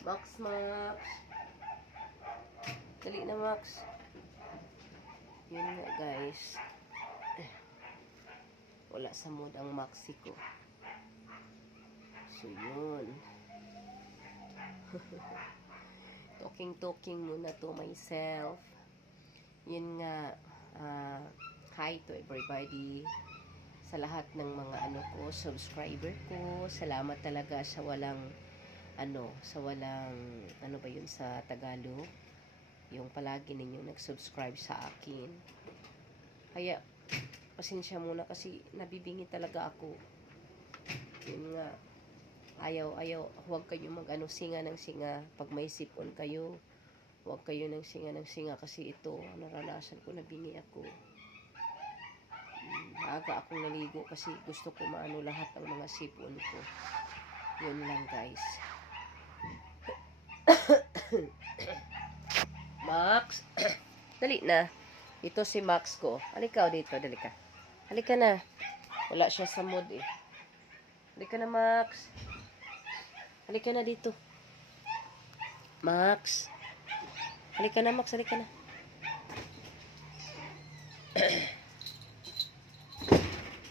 Max, Max. Dali na, Max. Yun nga, guys. Wala sa mood ang Maxi ko. So, yun. Talking muna to myself. Yun nga, hi to everybody. Sa lahat ng mga subscriber ko. Salamat talaga sa walang, ano ba yun sa Tagalog? Yung palagi ninyong nag-subscribe sa akin. Kaya, pasensya muna kasi nabibingi talaga ako. Yun nga, ayaw, huwag kayo singa ng singa. Pag may sipon kayo, huwag kayo ng singa kasi ito, naranasan ko, nabingi ako. Maaga akong naligo kasi gusto ko maano lahat ng mga sipon ko. Yun lang, guys. Max, dali na. Ito si Max ko. Halika dito, dali ka. Halika na. Wala siya sa mood eh. Halika na, Max. Halika na dito. Max. Halika na, Max. Halika na.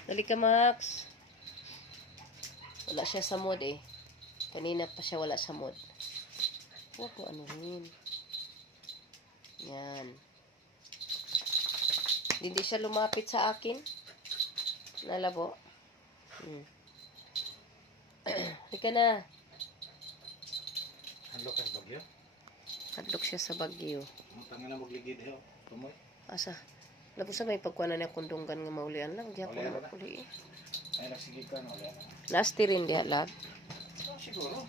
Halika, Max. Wala siya sa mood eh. Kanina pa siya wala sa mood. Huwag ko anuhin. Yan. Hindi siya lumapit sa akin. Nalabo. Halika na. Hadlok ka sa bagyo? Hadlok siya sa bagyo. Ang tanga na magligid ho. Tumoy. Asa? Labo sa may pagkuha na kundunggan nga maulian lang. Diyan ko na uli eh. Ay, nagsigig ka na. Nasty rin diya lag. Siguro.